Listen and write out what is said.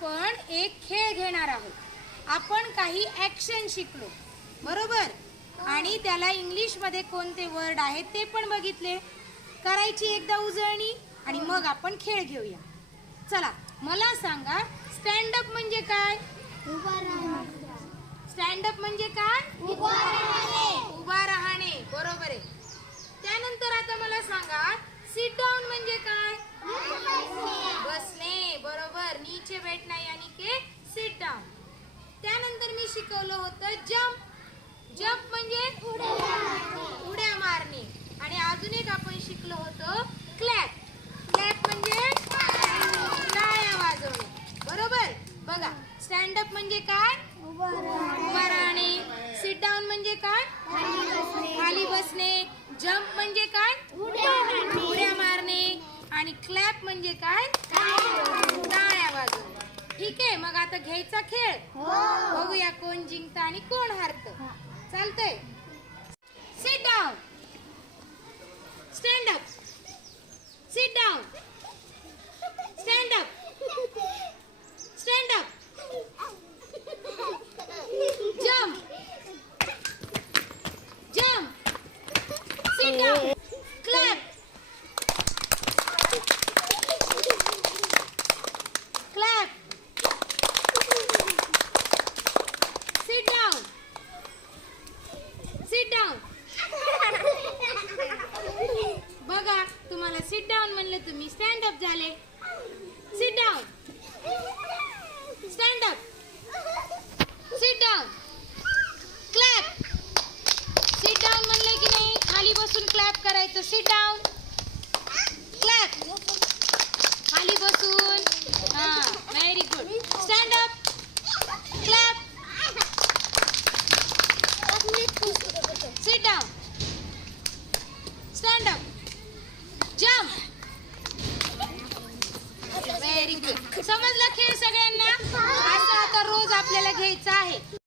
आपण एक खेळ घेणार आहोत. आपण काही ऍक्शन शिकलो. बरोबर? आणि त्याला इंग्लिशमध्ये कोणते वर्ड आहेत ते पण बघितले. करायची एकदा उजळणी आणि मग आपण खेळ घेऊया. चला मला सांगा स्टँड अप म्हणजे काय? स्टँड अप म्हणजे काय उभा राहणे बरोबर आहे त्यानंतर आता मला सांगा सिट डाऊन म्हणजे काय बसणे बरोबर वेट नाही आणि के सिट डाऊन त्यानंतर मी शिकवलं होतं जम्प जम्प म्हणजे उड्या मारणे. आणि अजून एक आपण शिकलो होतो क्लॅप क्लॅप म्हणजे टाळ्या वाजवणे. बरोबर? बघा. स्टँड अप म्हणजे काय? उभा राहणे. सिट डाऊन म्हणजे काय? खाली बसणे. जम्प म्हणजे काय? उड्या मारणे. आणि क्लॅप म्हणजे काय? टाळ्या वाजवणे. ठीक आहे मग आता घ्यायचा खेळ. बघूया कोण जिंकतं आणि कोण हारतं. चालतंय. Sit down stand up sit down stand up stand up jump jump sit down clap clap sit down sit down बघा तुम्हाला सिट डाऊन म्हणलं तुम्ही? स्टँड अप झाले. Sit down stand up sit down clap sit down म्हणले की नाही? खाली बसून क्लॅप करायचं. सिट डाऊन क्लॅप खाली बसून. हा very good stand up clap sit down stand up jump very good समजला खेळ सगळ्यांना? असं आता रोज आपल्याला घ्यायचा आहे.